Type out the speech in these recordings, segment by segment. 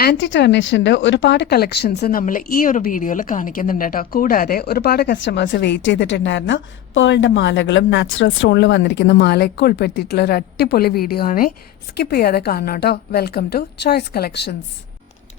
Anti ടർണിഷിന്റെ ഒരുപാട് collections നമ്മൾ ഈ ഒരു വീഡിയോയിൽ കാണിക്കുന്നുണ്ട് കേട്ടോ. കൂടാതെ ഒരുപാട് കസ്റ്റമേഴ്സ് വെയിറ്റ് ചെയ്തിട്ടുണ്ടായിരുന്ന പേളിന്റെ മാലകളും നാച്ചുറൽ സ്റ്റോണിൽ വന്നിരിക്കുന്ന മാലയൊക്കെ ഉൾപ്പെടുത്തിയിട്ടുള്ള ഒരു അടിപൊളി വീഡിയോ ആണ്. സ്കിപ്പ് ചെയ്യാതെ കാണണം കേട്ടോ. Welcome to choice collections.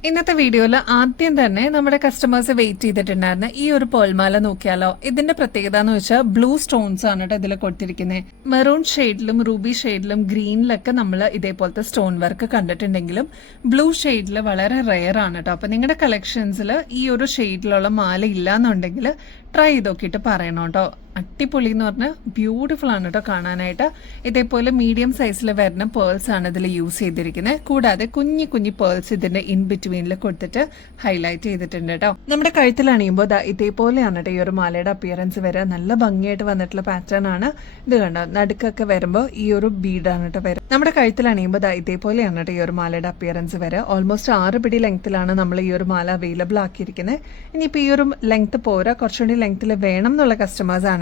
ഇന്നത്തെ വീഡിയോയിൽ ആദ്യം തന്നെ നമ്മുടെ കസ്റ്റമേഴ്സ് വെയിറ്റ് ചെയ്തിട്ടുണ്ടായിരുന്ന ഈ ഒരു പേൾമാല നോക്കിയാലോ. ഇതിന്റെ പ്രത്യേകത എന്ന് വെച്ചാൽ ബ്ലൂ സ്റ്റോൺസ് ആണ് കേട്ടോ ഇതിൽ കൊടുത്തിരിക്കുന്നത്. മെറൂൺ ഷെയ്ഡിലും റൂബി ഷെയ്ഡിലും ഗ്രീനിലൊക്കെ നമ്മൾ ഇതേപോലത്തെ സ്റ്റോൺ വർക്ക് കണ്ടിട്ടുണ്ടെങ്കിലും ബ്ലൂ ഷെയ്ഡിൽ വളരെ റെയർ ആണ് കേട്ടോ. അപ്പൊ നിങ്ങളുടെ കളക്ഷൻസിൽ ഈ ഒരു ഷെയ്ഡിലുള്ള മാല ഇല്ലാന്നുണ്ടെങ്കിൽ ട്രൈ ചെയ്ത് നോക്കിയിട്ട് പറയണം കേട്ടോ. അടിപൊളി എന്ന് പറഞ്ഞാൽ ബ്യൂട്ടിഫുൾ ആണ് കേട്ടോ കാണാനായിട്ട്. ഇതേപോലെ മീഡിയം സൈസിൽ വരുന്ന പേൾസ് ആണ് ഇതിൽ യൂസ് ചെയ്തിരിക്കുന്നത്. കൂടാതെ കുഞ്ഞി കുഞ്ഞി പേൾസ് ഇതിന്റെ ഇൻ ബിറ്റ്വീനിൽ കൊടുത്തിട്ട് ഹൈലൈറ്റ് ചെയ്തിട്ടുണ്ട് കേട്ടോ. നമ്മുടെ കഴുത്തിൽ അണിയുമ്പോൾ ഇതേപോലെയാണ് കേട്ടോ ഈ ഒരു മാലയുടെ അപ്പിയറൻസ് വരിക. നല്ല ഭംഗിയായിട്ട് വന്നിട്ടുള്ള പാറ്റേൺ ആണ്. ഇത് കണ്ടോ, നടുക്കൊക്കെ വരുമ്പോൾ ഈ ഒരു ബീഡാണ് കേട്ടോ വരിക. നമ്മുടെ കഴുത്തിൽ അണിയുമ്പോൾ ഇതേപോലെയാണ് കേട്ടോ ഈ ഒരു മാലയുടെ അപ്പിയറൻസ് വരിക. ഓൾമോസ്റ്റ് 6 പിടി ലെങ്ത്തിലാണ് നമ്മൾ ഈ ഒരു മാല അവൈലബിൾ ആക്കിയിരിക്കുന്നത്. ഇനിയിപ്പോൾ ഈ ഒരു ലെങ്ത് പോരാ, കുറച്ചുകൂടി ലെങ്ത്തിൽ വേണം എന്നുള്ള കസ്റ്റമേഴ്സ് ആണ്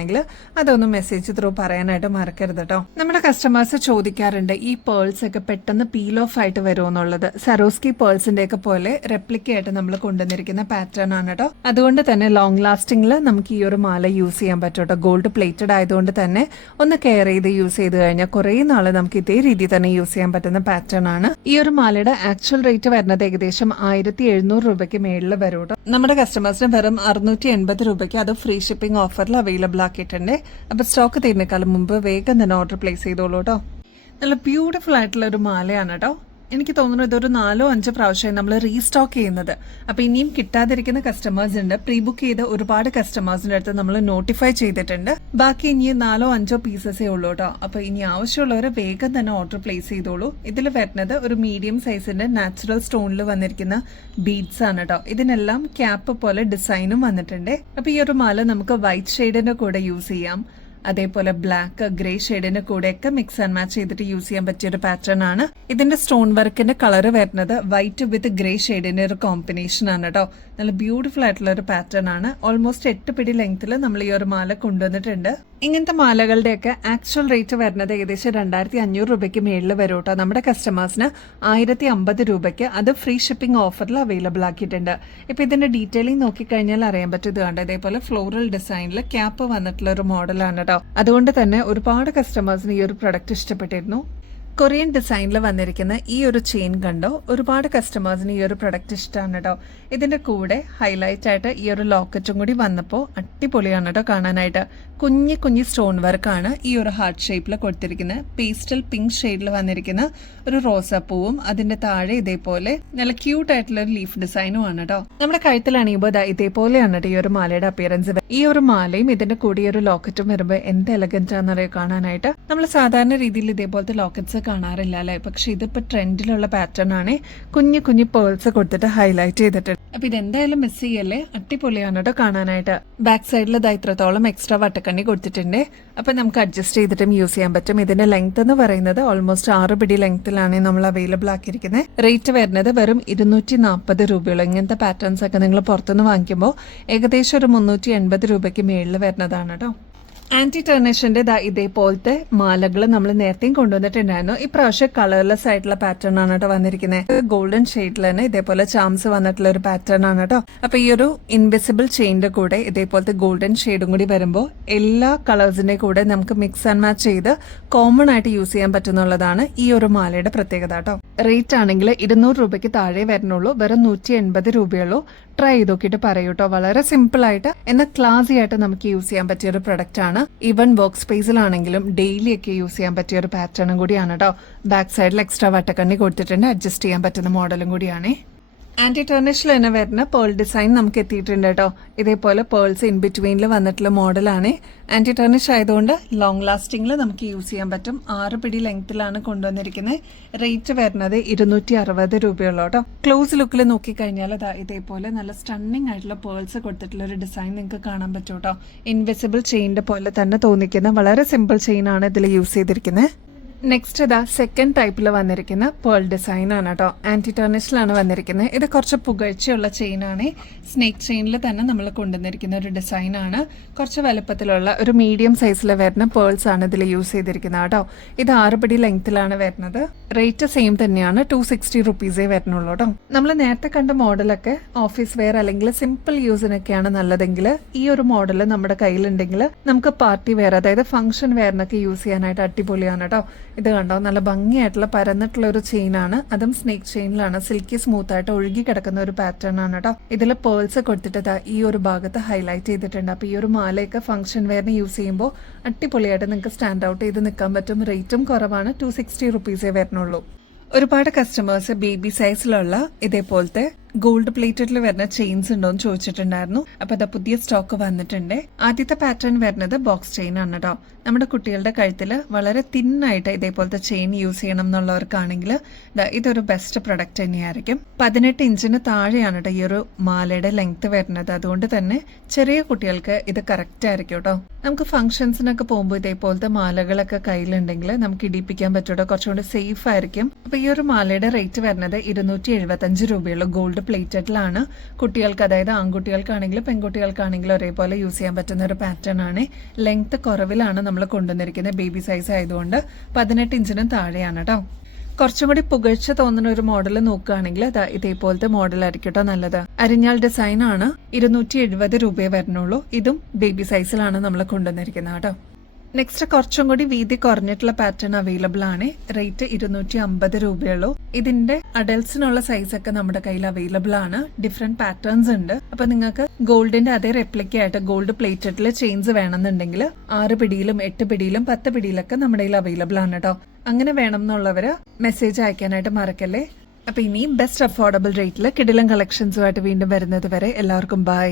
അതൊന്ന് മെസ്സേജ് ത്രൂ പറയാനായിട്ട് മറക്കരുത് കേട്ടോ. നമ്മുടെ കസ്റ്റമേഴ്സ് ചോദിക്കാറുണ്ട് ഈ പേൾസ് ഒക്കെ പെട്ടെന്ന് പീൽ ഓഫ് ആയിട്ട് വരുമോ എന്നുള്ളത്. സരോസ്കി പേൾസിന്റെ ഒക്കെ പോലെ റെപ്ലിക്ക ആയിട്ട് നമ്മൾ കൊണ്ടുവന്നിരിക്കുന്ന പാറ്റേൺ ആണ് കേട്ടോ. അതുകൊണ്ട് തന്നെ ലോങ് ലാസ്റ്റിംഗിൽ നമുക്ക് ഈ ഒരു മാല യൂസ് ചെയ്യാൻ പറ്റും കേട്ടോ. ഗോൾഡ് പ്ലേറ്റഡ് ആയതുകൊണ്ട് തന്നെ ഒന്ന് കെയർ ചെയ്ത് യൂസ് ചെയ്ത് കഴിഞ്ഞാൽ കുറെ നാള് നമുക്ക് ഇതേ രീതിയിൽ തന്നെ യൂസ് ചെയ്യാൻ പറ്റുന്ന പാറ്റേൺ ആണ്. ഈ ഒരു മാലയുടെ ആക്ച്വൽ റേറ്റ് വരുന്നത് ഏകദേശം 1700 രൂപയ്ക്ക് മേളിൽ വരും കേട്ടോ. നമ്മുടെ കസ്റ്റമേഴ്സിന് വെറും 680 രൂപയ്ക്ക് അത് ഫ്രീ ഷിപ്പിംഗ് ഓഫറിൽ അവൈലബിൾ ആക്കിയിട്ടുണ്ട്. അപ്പൊ സ്റ്റോക്ക് തീരുന്നേക്കാളും മുമ്പ് വേഗം തന്നെ ഓർഡർ പ്ലേസ് ചെയ്തോളൂ കേട്ടോ. നല്ല ബ്യൂട്ടിഫുൾ ആയിട്ടുള്ള ഒരു മാലയാണ് കേട്ടോ. എനിക്ക് തോന്നുന്നു ഇതൊരു 4-5 പ്രാവശ്യമായി നമ്മൾ റീസ്റ്റോക്ക് ചെയ്യുന്നത്. അപ്പൊ ഇനിയും കിട്ടാതിരിക്കുന്ന കസ്റ്റമേഴ്സ് ഉണ്ട്. പ്രീ ബുക്ക് ചെയ്ത ഒരുപാട് കസ്റ്റമേഴ്സിന്റെ അടുത്ത് നമ്മൾ നോട്ടിഫൈ ചെയ്തിട്ടുണ്ട്. ബാക്കി ഇനി 4-5 പീസസേ ഉള്ളൂ കേട്ടോ. അപ്പൊ ഇനി ആവശ്യമുള്ളവർ വേഗം തന്നെ ഓർഡർ പ്ലേസ് ചെയ്തോളൂ. ഇതിൽ വരുന്നത് ഒരു മീഡിയം സൈസിന്റെ നാച്ചുറൽ സ്റ്റോണിൽ വന്നിരിക്കുന്ന ബീഡ്സ് ആണ് കേട്ടോ. ഇതിനെല്ലാം ക്യാപ്പ് പോലെ ഡിസൈനും വന്നിട്ടുണ്ട്. അപ്പൊ ഈ ഒരു മാല നമുക്ക് വൈറ്റ് ഷെയ്ഡിന്റെ കൂടെ യൂസ് ചെയ്യാം. അതേപോലെ ബ്ലാക്ക് ഗ്രേ ഷെയ്ഡിന്റെ കൂടെയൊക്കെ മിക്സ് ആൻഡ് മാച്ച് ചെയ്തിട്ട് യൂസ് ചെയ്യാൻ പറ്റിയ ഒരു പാറ്റേൺ ആണ്. ഇതിന്റെ സ്റ്റോൺ വർക്കിന്റെ കളർ വരുന്നത് വൈറ്റ് വിത്ത് ഗ്രേ ഷെയ്ഡിന്റെ ഒരു കോമ്പിനേഷൻ ആണ് കേട്ടോ. നല്ല ബ്യൂട്ടിഫുൾ ആയിട്ടുള്ള ഒരു പാറ്റേൺ ആണ്. ഓൾമോസ്റ്റ് 8 പിടി ലെങ്ത്തിൽ നമ്മൾ ഈ ഒരു മാല കൊണ്ടുവന്നിട്ടുണ്ട്. ഇങ്ങനത്തെ മാലകളുടെയൊക്കെ ആക്ച്വൽ റേറ്റ് വരുന്നത് ഏകദേശം 2500 രൂപയ്ക്ക് മേളിൽ വരും കേട്ടോ. നമ്മുടെ കസ്റ്റമേഴ്സിന് 1050 രൂപയ്ക്ക് അത് ഫ്രീ ഷിപ്പിംഗ് ഓഫറിൽ അവൈലബിൾ ആക്കിയിട്ടുണ്ട്. ഇപ്പൊ ഇതിന്റെ ഡീറ്റെയിലിംഗ് നോക്കിക്കഴിഞ്ഞാൽ അറിയാൻ പറ്റും. ഇത് കണ്ടോ, ഇതേപോലെ ഫ്ലോറൽ ഡിസൈനിൽ ക്യാപ്പ് വന്നിട്ടുള്ള ഒരു മോഡലാണ് കേട്ടോ. അതുകൊണ്ട് തന്നെ ഒരുപാട് കസ്റ്റമേഴ്സിന് ഈ ഒരു പ്രൊഡക്റ്റ് ഇഷ്ടപ്പെട്ടിരുന്നു. കൊറിയൻ ഡിസൈനിൽ വന്നിരിക്കുന്ന ഈ ഒരു ചെയിൻ കണ്ടോ, ഒരുപാട് കസ്റ്റമേഴ്സിന് ഈ ഒരു പ്രൊഡക്റ്റ് ഇഷ്ടമാണ് കേട്ടോ. ഇതിന്റെ കൂടെ ഹൈലൈറ്റ് ആയിട്ട് ഈ ഒരു ലോക്കറ്റും കൂടി വന്നപ്പോൾ അടിപൊളിയാണ് കേട്ടോ കാണാനായിട്ട്. കുഞ്ഞി കുഞ്ഞി സ്റ്റോൺ വർക്കാണ് ഈ ഒരു ഹാർട്ട് ഷേപ്പിൽ കൊടുത്തിരിക്കുന്നത്. പേസ്റ്റൽ പിങ്ക് ഷെയ്ഡിൽ വന്നിരിക്കുന്ന ഒരു റോസാപ്പൂവും അതിന്റെ താഴെ ഇതേപോലെ നല്ല ക്യൂട്ട് ആയിട്ടുള്ള ഒരു ലീഫ് ഡിസൈനും ആണ് കേട്ടോ. നമ്മുടെ കഴുത്തിൽ അണിയുമ്പോൾ ഇതേപോലെയാണ് കേട്ടോ ഈ ഒരു മാലയുടെ അപ്പിയറൻസ്. ഈ ഒരു മാലയും ഇതിന്റെ കൂടി ഒരു ലോക്കറ്റും വരുമ്പോൾ എന്ത് എലഗന്റ് ആണെന്നറിയോ കാണാനായിട്ട്. നമ്മൾ സാധാരണ രീതിയിൽ ഇതേപോലത്തെ ലോക്കറ്റ്സ് കാണാറില്ല അല്ലെ, പക്ഷെ ഇതിപ്പോ ട്രെൻഡിലുള്ള പാറ്റേൺ ആണ്. കുഞ്ഞു കുഞ്ഞു പേൾസ് കൊടുത്തിട്ട് ഹൈലൈറ്റ് ചെയ്തിട്ടുണ്ട്. അപ്പൊ ഇതെന്തായാലും മിസ് ചെയ്യല്ലേ, അടിപൊളിയാണ് കേട്ടോ കാണാനായിട്ട്. ബാക്ക് സൈഡിൽ ഇത്രത്തോളം എക്സ്ട്രാ വട്ടക്കണ്ണി കൊടുത്തിട്ടുണ്ട്. അപ്പൊ നമുക്ക് അഡ്ജസ്റ്റ് ചെയ്തിട്ടും യൂസ് ചെയ്യാൻ പറ്റും. ഇതിന്റെ ലെങ്ത് എന്ന് പറയുന്നത് ഓൾമോസ്റ്റ് 6 പിടി ലെങ്ത്തിലാണ് നമ്മൾ അവൈലബിൾ ആക്കിയിരിക്കുന്നത്. റേറ്റ് വരുന്നത് വെറും 240 രൂപയുള്ളൂ. ഇങ്ങനത്തെ പാറ്റേൺസ് ഒക്കെ നിങ്ങൾ പുറത്തുനിന്ന് വാങ്ങിക്കുമ്പോൾ ഏകദേശം ഒരു 380 രൂപയ്ക്ക് മേളിൽ വരുന്നതാണ് കേട്ടോ. ആന്റി ടർണിഷിന്റെ ഇതേപോലത്തെ മാലകൾ നമ്മൾ നേരത്തെയും കൊണ്ടുവന്നിട്ടുണ്ടായിരുന്നു. ഇപ്രാവശ്യം കളർലെസ് ആയിട്ടുള്ള പാറ്റേൺ ആണ് കേട്ടോ വന്നിരിക്കുന്നത്. ഗോൾഡൻ ഷെയ്ഡിൽ തന്നെ ഇതേപോലെ ചാംസ് വന്നിട്ടുള്ള ഒരു പാറ്റേൺ ആണ് കേട്ടോ. അപ്പൊ ഈ ഒരു ഇൻവിസിബിൾ ചെയിന്റെ കൂടെ ഇതേപോലത്തെ ഗോൾഡൻ ഷെയ്ഡും കൂടി വരുമ്പോൾ എല്ലാ കളേഴ്സിന്റെ കൂടെ നമുക്ക് മിക്സ് ആൻഡ് മാച്ച് ചെയ്ത് കോമൺ ആയിട്ട് യൂസ് ചെയ്യാൻ പറ്റുന്നുള്ളതാണ് ഈ ഒരു മാലയുടെ പ്രത്യേകത കേട്ടോ. റേറ്റ് ആണെങ്കിൽ 200 രൂപയ്ക്ക് താഴെ വരുന്നുള്ളൂ. വെറും 180 രൂപയുള്ളൂ. ട്രൈ ചെയ്ത് നോക്കിയിട്ട് പറയൂട്ടോ. വളരെ സിമ്പിൾ ആയിട്ട് എന്നാൽ ക്ലാസി ആയിട്ട് നമുക്ക് യൂസ് ചെയ്യാൻ പറ്റിയ ഒരു പ്രൊഡക്റ്റ് ആണ്. ഈവൻ വർക്ക് സ്പേസിലാണെങ്കിലും ഡെയിലി ഒക്കെ യൂസ് ചെയ്യാൻ പറ്റിയ ഒരു പാറ്റേണും കൂടിയാണ് കേട്ടോ. ബാക്ക് സൈഡിൽ എക്സ്ട്രാ വട്ടക്കണ്ണി കൊടുത്തിട്ടുണ്ട്. അഡ്ജസ്റ്റ് ചെയ്യാൻ പറ്റുന്ന മോഡലും കൂടിയാണ്. ആന്റി ടർണിഷിൽ തന്നെ വരുന്ന പേൾ ഡിസൈൻ നമുക്ക് എത്തിയിട്ടുണ്ട് കേട്ടോ. ഇതേപോലെ പേൾസ് ഇൻ ബിറ്റ്വീനിൽ വന്നിട്ടുള്ള മോഡലാണ്. ആന്റി ടർണിഷ് ആയതുകൊണ്ട് ലോങ് ലാസ്റ്റിംഗിൽ നമുക്ക് യൂസ് ചെയ്യാൻ പറ്റും. 6 പിടി ലെങ്ത്തിലാണ് കൊണ്ടുവന്നിരിക്കുന്നത്. റേറ്റ് വരുന്നത് 260 രൂപയുള്ളൂ കേട്ടോ. ക്ലോസ് ലുക്കിൽ നോക്കിക്കഴിഞ്ഞാൽ ഇതേപോലെ നല്ല സ്റ്റണ്ണിങ് ആയിട്ടുള്ള പേൾസ് കൊടുത്തിട്ടുള്ള ഒരു ഡിസൈൻ നിങ്ങൾക്ക് കാണാൻ പറ്റും കേട്ടോ. ഇൻവിസിബിൾ ചെയിൻ്റെ പോലെ തന്നെ തോന്നിക്കുന്ന വളരെ സിമ്പിൾ ചെയിൻ ആണ് ഇതിൽ യൂസ് ചെയ്തിരിക്കുന്നത്. നെക്സ്റ്റ് ഇതാ സെക്കൻഡ് ടൈപ്പിൽ വന്നിരിക്കുന്ന പേൾ ഡിസൈൻ ആണ് കേട്ടോ. ആന്റി ടർണിഷിലാണ് വന്നിരിക്കുന്നത്. ഇത് കുറച്ച് പുകഴ്ചയുള്ള ചെയിൻ ആണ്. സ്നേക്ക് ചെയിനിൽ തന്നെ നമ്മൾ കൊണ്ടുവന്നിരിക്കുന്ന ഒരു ഡിസൈൻ ആണ്. കുറച്ച് വലുപ്പത്തിലുള്ള ഒരു മീഡിയം സൈസിൽ വരുന്ന പേൾസ് ആണ് ഇതിൽ യൂസ് ചെയ്തിരിക്കുന്നത് കേട്ടോ. ഇത് 6 പിടി ലെങ്ത്തിലാണ് വരുന്നത്. റേറ്റ് സെയിം തന്നെയാണ്, 260 റുപ്പീസേ വരുന്നുള്ളൂ കേട്ടോ. നമ്മൾ നേരത്തെ കണ്ട മോഡലൊക്കെ ഓഫീസ് വെയർ അല്ലെങ്കിൽ സിമ്പിൾ യൂസിനൊക്കെയാണ് നല്ലതെങ്കിൽ ഈ ഒരു മോഡൽ നമ്മുടെ കയ്യിലുണ്ടെങ്കിൽ നമുക്ക് പാർട്ടി വെയർ, അതായത് ഫംഗ്ഷൻ വെയറിനൊക്കെ യൂസ് ചെയ്യാനായിട്ട് അടിപൊളിയാണ് കേട്ടോ. ഇത് കണ്ടോ, നല്ല ഭംഗിയായിട്ടുള്ള പരന്നിട്ടുള്ള ഒരു ചെയിൻ ആണ്. അതും സ്നേക്ക് ചെയിനിലാണ്. സിൽക്കി സ്മൂത്ത് ആയിട്ട് ഒഴുകി കിടക്കുന്ന ഒരു പാറ്റേൺ ആണ് കേട്ടോ. ഇതിൽ പേൾസ് കൊടുത്തിട്ട് ഈ ഒരു ഭാഗത്ത് ഹൈലൈറ്റ് ചെയ്തിട്ടുണ്ട്. അപ്പൊ ഈ ഒരു മാലയൊക്കെ ഫംഗ്ഷൻ വെയറിന് യൂസ് ചെയ്യുമ്പോൾ അടിപൊളിയായിട്ട് നിങ്ങൾക്ക് സ്റ്റാൻഡ് ഔട്ട് ചെയ്ത് നിൽക്കാൻ പറ്റും. റേറ്റും കുറവാണ്, 260 റുപ്പീസേ വരുന്നുള്ളൂ. ഒരുപാട് കസ്റ്റമേഴ്സ് ബേബി സൈസിലുള്ള ഇതേപോലത്തെ ഗോൾഡ് പ്ലേറ്റഡിൽ വരുന്ന ചെയിൻസ് ഉണ്ടോന്ന് ചോദിച്ചിട്ടുണ്ടായിരുന്നു. അപ്പൊ അതാ പുതിയ സ്റ്റോക്ക് വന്നിട്ടുണ്ട്. ആദ്യത്തെ പാറ്റേൺ വരുന്നത് ബോക്സ് ചെയിൻ ആണ് കേട്ടോ. നമ്മുടെ കുട്ടികളുടെ കഴുത്തിൽ വളരെ തിന്നായിട്ട് ഇതേപോലത്തെ ചെയിൻ യൂസ് ചെയ്യണം എന്നുള്ളവർക്കാണെങ്കിൽ ഇതൊരു ബെസ്റ്റ് പ്രൊഡക്റ്റ് തന്നെയായിരിക്കും. 18 ഇഞ്ചിന് താഴെയാണ് കേട്ടോ ഈ ഒരു മാലയുടെ ലെങ്ത് വരുന്നത്. അതുകൊണ്ട് തന്നെ ചെറിയ കുട്ടികൾക്ക് ഇത് കറക്റ്റ് ആയിരിക്കും കേട്ടോ. നമുക്ക് ഫംഗ്ഷൻസിനൊക്കെ പോകുമ്പോൾ ഇതേപോലത്തെ മാലകളൊക്കെ കയ്യിലുണ്ടെങ്കിൽ നമുക്ക് ഇടിപ്പിക്കാൻ പറ്റൂട്ടോ, കുറച്ചുകൂടി സേഫ് ആയിരിക്കും. അപ്പൊ ഈ ഒരു മാലയുടെ റേറ്റ് വരുന്നത് 275 രൂപയുള്ളൂ. ഗോൾഡ് പ്ലേറ്റഡിലാണ്. കുട്ടികൾക്ക്, അതായത് ആൺകുട്ടികൾക്കാണെങ്കിലും പെൺകുട്ടികൾക്കാണെങ്കിലും ഒരേപോലെ യൂസ് ചെയ്യാൻ പറ്റുന്ന ഒരു പാറ്റേൺ ആണ്. ലെങ്ത് കുറവിലാണ് നമ്മൾ കൊണ്ടുവന്നിരിക്കുന്നത്. ബേബി സൈസ് ആയതുകൊണ്ട് 18 ഇഞ്ചിനും താഴെയാണ് കേട്ടോ. കുറച്ചും കൂടി പുകഴ്ച തോന്നുന്ന ഒരു മോഡൽ നോക്കുകയാണെങ്കിൽ ഇതേപോലത്തെ മോഡലായിരിക്കും കേട്ടോ നല്ലത്. അരിഞ്ഞാൽ ഡിസൈൻ ആണ്. 270 രൂപയെ വരുന്നുള്ളൂ. ഇതും ബേബി സൈസിലാണ് നമ്മൾ കൊണ്ടുവന്നിരിക്കുന്നത് കേട്ടോ. നെക്സ്റ്റ് കുറച്ചും കൂടി വീതി കുറഞ്ഞിട്ടുള്ള പാറ്റേൺ അവൈലബിൾ ആണ്. റേറ്റ് 250 രൂപയുള്ളൂ. ഇതിന്റെ അഡൽട്സിനുള്ള സൈസ് ഒക്കെ നമ്മുടെ കയ്യിൽ അവൈലബിൾ ആണ്. ഡിഫറെന്റ് പാറ്റേൺസ് ഉണ്ട്. അപ്പൊ നിങ്ങൾക്ക് ഗോൾഡിന്റെ അതേ റെപ്ലിക്ക ആയിട്ട് ഗോൾഡ് പ്ലേറ്റഡിൽ ചെയിൻസ് വേണമെന്നുണ്ടെങ്കിൽ 6 പിടിയിലും 8 പിടിയിലും 10 പിടിയിലൊക്കെ നമ്മുടെ കയ്യിൽ അവൈലബിൾ ആണ് കേട്ടോ. അങ്ങനെ വേണം എന്നുള്ളവര് മെസ്സേജ് അയക്കാനായിട്ട് മറക്കല്ലേ. അപ്പൊ ഇനിയും ബെസ്റ്റ് അഫോർഡബിൾ റേറ്റിൽ കിടിലൻ കളക്ഷൻസുമായിട്ട് വീണ്ടും വരുന്നത് വരെ എല്ലാവർക്കും ബൈ.